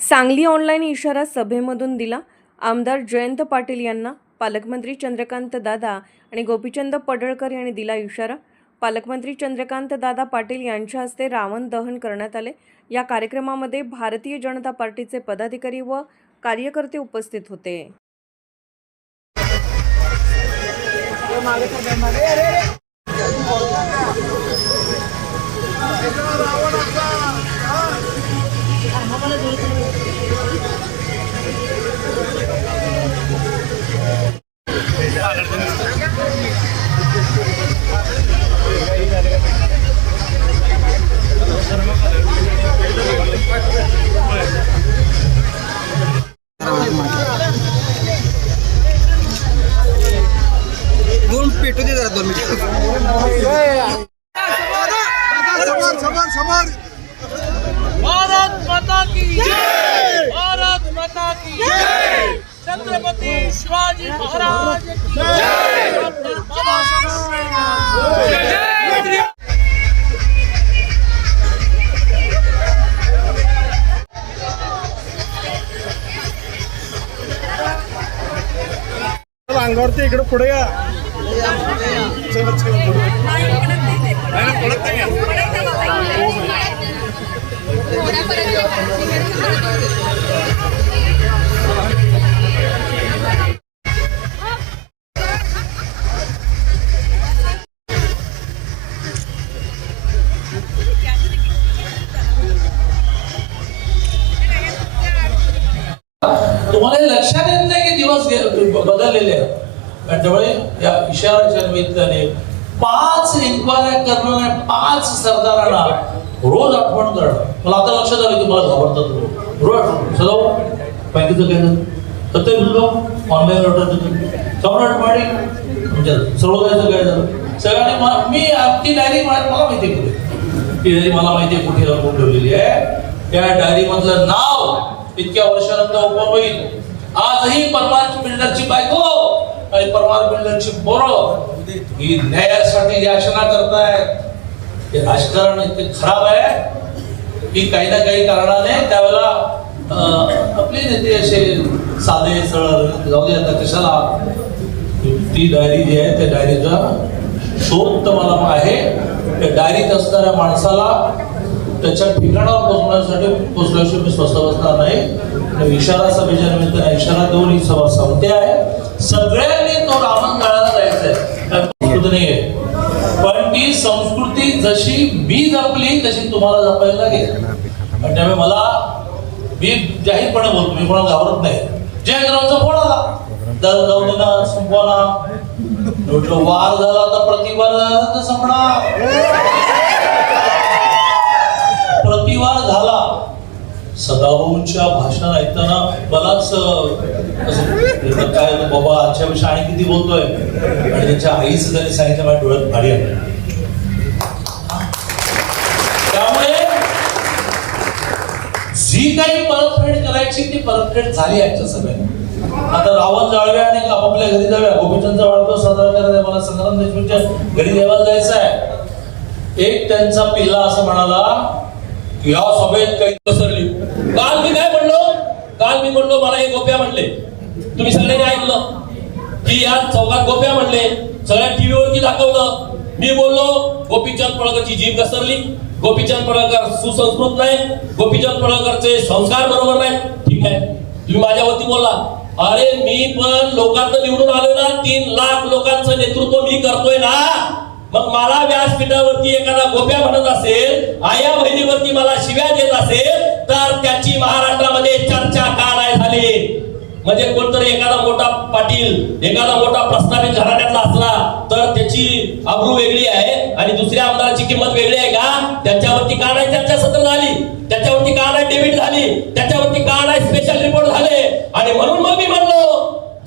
Sangli online इशारा सभेमधून दिला. आमदार जयंत पाटील यांना पालकमंत्री चंद्रकांत दादा आणि गोपीचंद पडळकर यांनी दिला इशारा. पालकमंत्री चंद्रकांत दादा पाटील यांच्या हस्ते रावण दहन करण्यात आले. या कार्यक्रमामध्ये भारतीय जनता पार्टीचे पदाधिकारी व कार्यकर्ते उपस्थित होते. छत्रपती शिवाजी महाराज अंगावरती इकडे पुढे या चला, चला, पुढे. बदललेले आहेत. आणि त्यामुळे या इशाराच्या निमित्ताने पाच इन्क्वायऱ्या करणाऱ्या पाच सरदारांना रोज आठवण करणं. मला आता लक्षात आलं की मला घाबरतात रोज आठवण सदाव बँकेचं काय तर ते बोललो ऑनलाईन ऑर्डर सम्राट माडी म्हणजे सर्वोदयाचं काय झालं? सगळ्यांनी मला मी ती डायरी मला माहिती कुठे? ती डायरी मला माहिती आहे कुठे लपवून ठेवलेली आहे? त्या डायरी मधलं नाव इतक्या वर्षानंतर ओपन होईल. आजही परमार बिल्डरची बायको आणि परमार बिल्डरची पोरं ही न्यायासाठी याचना करतायत. हे राजकारण इतके खराब आहे. की काही ना काही कारणाने त्यावेळेला आपले नेते असे साधे सरळ जाऊ दे आता कशाला? ती डायरी जी आहे त्या डायरीचा शोध तर मला आहे. त्या डायरीत असणाऱ्या माणसाला त्याच्या ठिकाणावर पोहोचण्यासाठी पोहोचल्याशिवाय मी स्वस्त बसणार नाही. इशारा सभेच्या निमित्ताने इशारा देऊन ही सभा संपते आहे. सगळ्यांनी तो रावण काळाला जायचं आहे. पण ती संस्कृती जशी मी जपली तशी तुम्हाला जपायला लागेल. आणि त्यामुळे मला मी जाहीरपणे बोलतो मी कोणाला घाबरत नाही. जयग्रामचा फोन आला दर जाऊ दे ना संपवा ना म्हटलं वार झाला तर प्रतिवार झाला तर संपणार प्रतिवार झाला सदाभाऊंच्या भाषण ऐकताना मलाच काय बाबा आजच्या विषयी आणि किती बोलतोय? आणि त्यांच्या आईच त्यांनी सांगितलं माझ्या डोळ्यात भारी आलं त्यामुळे जी काही परतफेड करायची ती परतफेड झाली आजच्या सगळ्या आता रावण जाळव्या आणि आपापल्या घरी जाव्या गोपीचंद वाढतो साजरा करायचा मला संग्राम देशमुखच्या घरी देवाला जायचं आहे. एक त्यांचा पिल्ला असं म्हणाला की या सभेत काही पसरली काल मी काय म्हणलो? काल मी म्हणलो मला हे गोप्या म्हणले. तुम्ही सगळ्यांनी ऐकलं. की या चौकात गोप्या म्हणले. सगळ्या टीव्हीवरती दाखवलं. मी बोललो गोपीचंद पळकरची जीभ घसरली. गोपीचंद पळकर सुसंस्कृत नाही. गोपीचंद पळकरचे संस्कार बरोबर नाही. ठीक आहे. तुम्ही माझ्यावरती बोलला अरे मी पण लोकांना निवडून आलोय ना. तीन लाख लोकांचं नेतृत्व मी करतोय ना. मग मला व्यासपीठावरती एखादा गोप्या म्हणत असेल आया बहिणीवरती मला शिव्या देत असेल तर त्याची महाराष्ट्रामध्ये चर्चा का नाही झाली? म्हणजे कोणतरी एखादा मोठा पाटील एखादा मोठा प्रस्थापित घराण्यातला असला तर त्याची अब्रू वेगळी आहे आणि दुसऱ्या आमदाराची किंमत वेगळी आहे का? त्याच्यावरती का नाही चर्चा सत्र झाली? त्याच्यावरती का नाही डेबिट झाली? त्याच्यावरती का नाही स्पेशल रिपोर्ट झाले? आणि म्हणून मग मी म्हणलो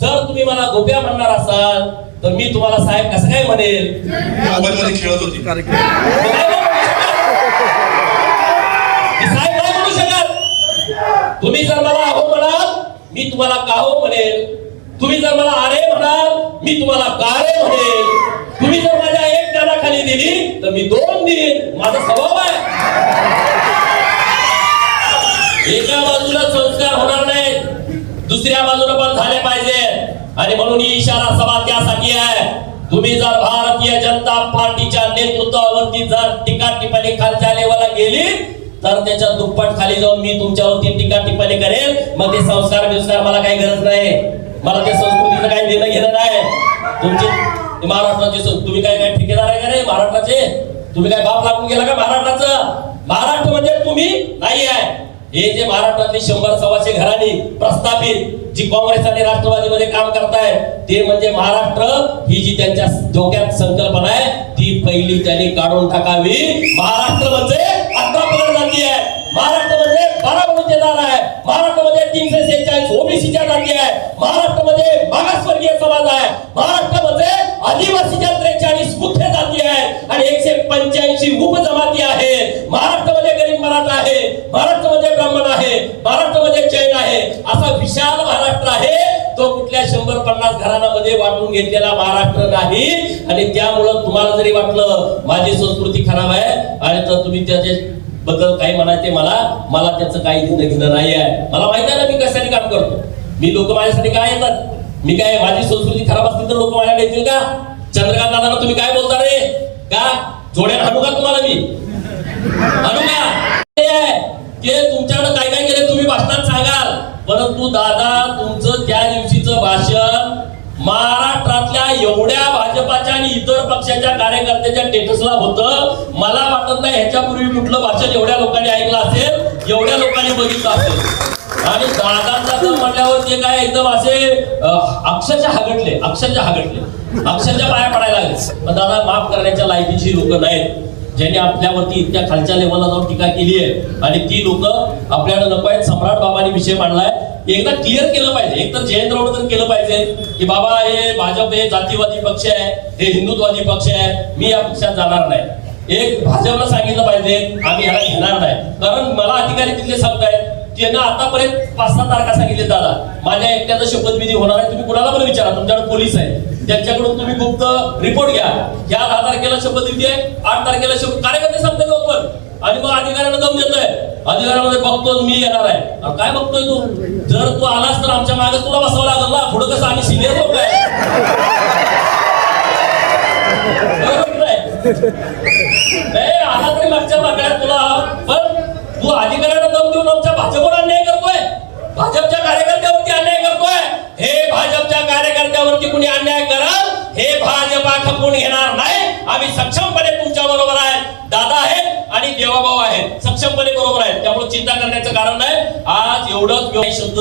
जर तुम्ही मला गोप्या म्हणणार असाल तर मी तुम्हाला साहेब कसं काय म्हणेल? खेळत होती मी साहेब नाही म्हणू शकत तुम्ही जर मला अहो म्हणाल मी तुम्हाला काहो म्हणेल? तुम्ही जर मला आरे म्हणाल मी तुम्हाला कारे म्हणेल? तुम्ही जर माझ्या एक खाली दिली तर मी दोन देईन. माझा स्वभाव आहे. एका बाजूला संस्कार होणार नाही दुसऱ्या बाजूला पण झाले पाहिजे. आणि म्हणून ही इशारा सभा त्यासाठी आहे. तुम्ही जर भारतीय जनता पार्टीच्या नेतृत्वावरती जर टीका टिप्पणी खालच्या लेवलला गेली तर त्याच्या दुप्पट खाली जाऊन मी तुमच्यावरती टीका टिप्पणी करेल. मग ते संस्कार बिस्कार मला काही गरज नाही. मला ते संस्कृतीचं काही देणं घेणं नाही. तुमची महाराष्ट्राचे तुम्ही काय काय ठेकेदार आहे का रे महाराष्ट्राचे? तुम्ही काय बाप लागून गेला का महाराष्ट्राचं? महाराष्ट्र म्हणजे तुम्ही नाही आहे. हे जे महाराष्ट्रातली शंभर सव्वाशे घराणी प्रस्थापित जी काँग्रेस आणि राष्ट्रवादीमध्ये काम करताय ते म्हणजे महाराष्ट्र ही जी त्यांच्या डोक्यात संकल्पना आहे ती पहिली त्यांनी काढून टाकावी. महाराष्ट्र म्हणजे अठरा पगड जाती आहे महाराष्ट्र म्हणजे बारा बलुतेदार आहे महाराष्ट्रामध्ये तीनशे सेहेचाळीस ओबीसीच्या जाती आहे महाराष्ट्रामध्ये मागासवर्गीय समाज आहे महाराष्ट्रामध्ये आदिवासीच्या त्रेचाळीस मुख्य जाती आहे आणि एकशे पंच्याऐंशी उपजमाती आहे महाराष्ट्रामध्ये गरीब मराठा आहे महाराष्ट्रामध्ये ब्राह्मण आहे महाराष्ट्रामध्ये जैन आहे. असा विशाल महाराष्ट्र आहे तो कुठल्या शंभर पन्नास घराण्यामध्ये वाटून घेतलेला महाराष्ट्र नाही. आणि त्यामुळं तुम्हाला जरी वाटलं माझी संस्कृती खराब आहे आणि तर तुम्ही त्याचे बद्दल काही म्हणायचे मला मला त्याचं काही घेणं घेणं नाही आहे. मला माहिती आहे ना मी कशासाठी काम करतो. मी लोक माझ्यासाठी काय येतात? मी काय माझी संस्कृती खराब असतील तर लोक माझ्याकडे येतील का? चंद्रकांत दादा तुम्ही काय बोलता रे? का? जोड्या हाणू का तुम्हाला मी? हाणू का? ते तुमच्याकडे काय काय केलं तुम्ही भाषणात सांगाल. परंतु दादा तुमचं त्या दिवशीचं भाषण महाराष्ट्रातल्या एवढ्या भाजपाच्या आणि इतर पक्षाच्या कार्यकर्त्याच्या स्टेटसला होतं. मला वाटत नाही ह्याच्यापूर्वी कुठलं भाषण एवढ्या लोकांनी ऐकलं असेल एवढ्या लोकांनी बघितलं असेल. आणि दादांचा तर म्हणल्यावर ते काय एकदम असे अक्षरशः हगटले अक्षरशः हगटले. अक्षरशः पाया पडायला लागले. मग दादा माफ करण्याच्या लायकीची लोक नाहीत. ज्यांनी आपल्यावरती इतक्या खालच्या लेवलला जाऊन टीका केली आहे. आणि ती लोक आपल्याला नको आहेत. सम्राट बाबांनी विषय मांडलाय. एकदा क्लिअर केलं पाहिजे. एकतर जयंत राऊत केलं पाहिजे. की बाबा हे भाजप हे जातीवादी पक्ष आहे. हे हिंदुत्वादी पक्ष आहे. मी या पक्षात जाणार नाही. एक भाजपला सांगितलं पाहिजे. आम्ही ह्याला घेणार नाही. कारण मला अधिकारी तिथले सांगतायत. त्यांना आतापर्यंत पाच सहा तारखा सांगितले दादा माझ्या एकट्याचा शपथविधी होणार आहे तुम्ही कुणाला पण विचारा तुमच्याकडे पोलीस आहे त्यांच्याकडून तुम्ही गुप्त रिपोर्ट घ्या. या दहा तारखेला शपथविधी आहे आठ तारखेला शपथ कार्यकर्ते सांगते ओपन आणि मग अधिकाऱ्यांना दम देतोय. अधिकाऱ्यामध्ये बघतो मी येणार आहे. काय बघतोय तू? जर तू आलास तर आमच्या मागे तुला बसावं लागल ना. पुढं कसं आम्ही सिनियर लोक आहे? नाही? आला तरी मागच्या मागण्यात तुला पण तू अधिकाऱ्यांना दम देऊन आमच्या भाजपवर अन्याय करतोय भाजपच्या कार्यकर्त्यावरती अन्याय करतोय हे भाजपच्या कार्यकर्त्यावरती कुणी अन्याय करल हे भाजपा घेणार नाही? आम्ही सक्षमपणे तुमच्या बरोबर आहे. दादा आहेत आणि देवाभाऊ आहेत. सक्षमपणे बरोबर आहेत. त्यामुळे चिंता करण्याचं कारण नाही. आज एवढंच शब्द